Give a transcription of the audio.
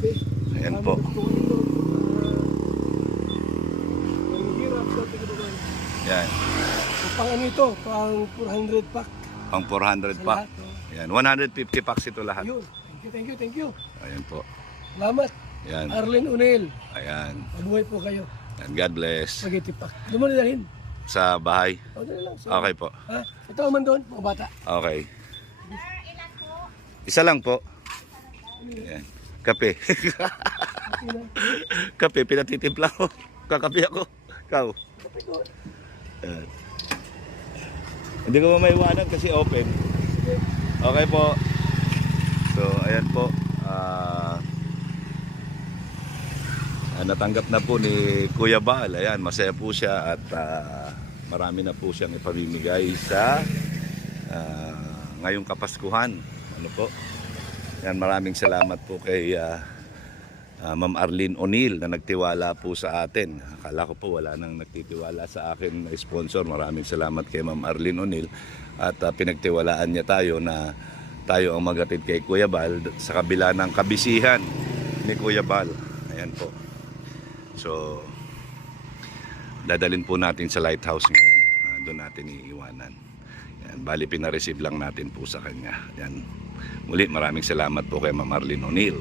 kape. Ayan po. Ang hirap sa tigbaban. Yan. Pang ano ito, pang 400 pack. Pang 400 Sa pa. lahat, oh. Yan. 150 packs ito lahat. Ayun. Thank you. Ayan po. Salamat. Yan. Arlen Unel. Ayan. Mabuhay po kayo. And God bless. Spaghetti pack. Doon mo nilalahin. Sa bahay. O, doon na lang. Okay po. Ha? Ito man doon, mga bata. Okay. Isa lang po. Ayan. Kape. Kape, pinatitimpla ko. Kakape ako. Ikaw. Ayan. Hindi ko maiwanan kasi open. Okay po. So, ayan po. Natanggap na po ni Kuya Bal. Ayan, masaya po siya at marami na po siyang ipamimigay sa ngayong Kapaskuhan. Ano po? Yan, maraming salamat po kay Ma'am Arlene O'Neill na nagtiwala po sa atin. Akala ko po wala nang nagtitiwala sa akin na sponsor. Maraming salamat kay Ma'am Arlene O'Neill at pinagtiwalaan niya tayo na tayo ang magatid kay Kuya Bal sa kabila ng kabisihan ni Kuya Bal. Ayan po. So, dadalhin po natin sa lighthouse ngayon. Doon natin iiwanan. Yan, bali pinareceive lang natin po sa kanya. Yan. Muli maraming salamat po kay Ma'am Arlene O'Neill.